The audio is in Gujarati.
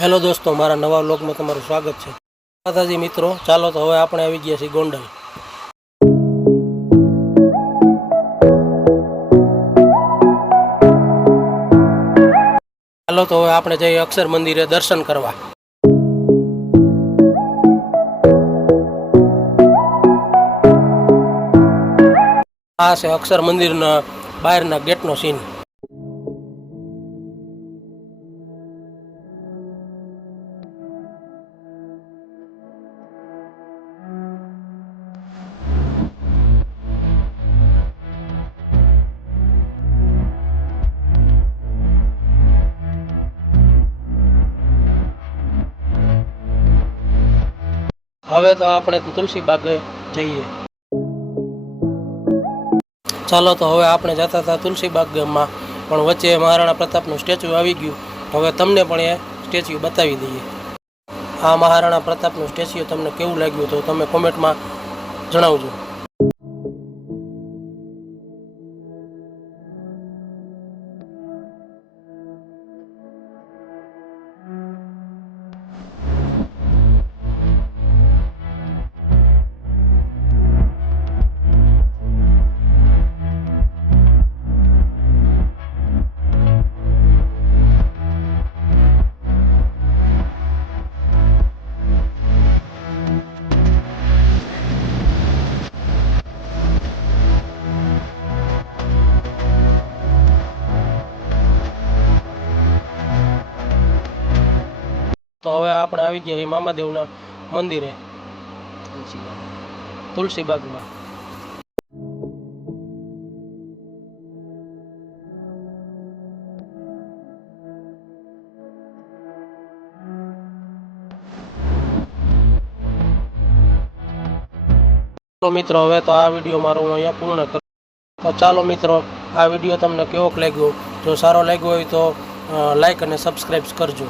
હેલો દોસ્તો, મારા નવા વ્લોગમાં તમારું સ્વાગત છે. માતાજી મિત્રો, ચાલો તો હવે આપણે આવી ગયા છીએ ગોંડલ. ચાલો તો હવે આપણે જઈએ અક્ષર મંદિરે દર્શન કરવા. આ છે અક્ષર મંદિરના બહારના ગેટનો સીન. હવે તો આપણે તુલસી બાગે જઈએ. ચાલો તો હવે આપણે જતા હતા તુલસી બાગમાં, પણ વચ્ચે મહારાણા પ્રતાપનું સ્ટેચ્યુ આવી ગયું. હવે તમને પણ એ સ્ટેચ્યુ બતાવી દઈએ. આ મહારાણા પ્રતાપનું સ્ટેચ્યુ તમને કેવું લાગ્યું તો તમે કોમેન્ટમાં જણાવજો. તો હવે આપણે આવી ગયા મામાદેવના મંદિરે તુલસીબાગમાં. તો મિત્રો, હવે તો આ વિડીયો મારો હું અહીંયા પૂર્ણ કરું. તો ચાલો મિત્રો, આ વિડીયો તમને કેવોક લાગ્યો? જો સારો લાગ્યો હોય તો લાઈક અને સબસ્ક્રાઈબ કરજો.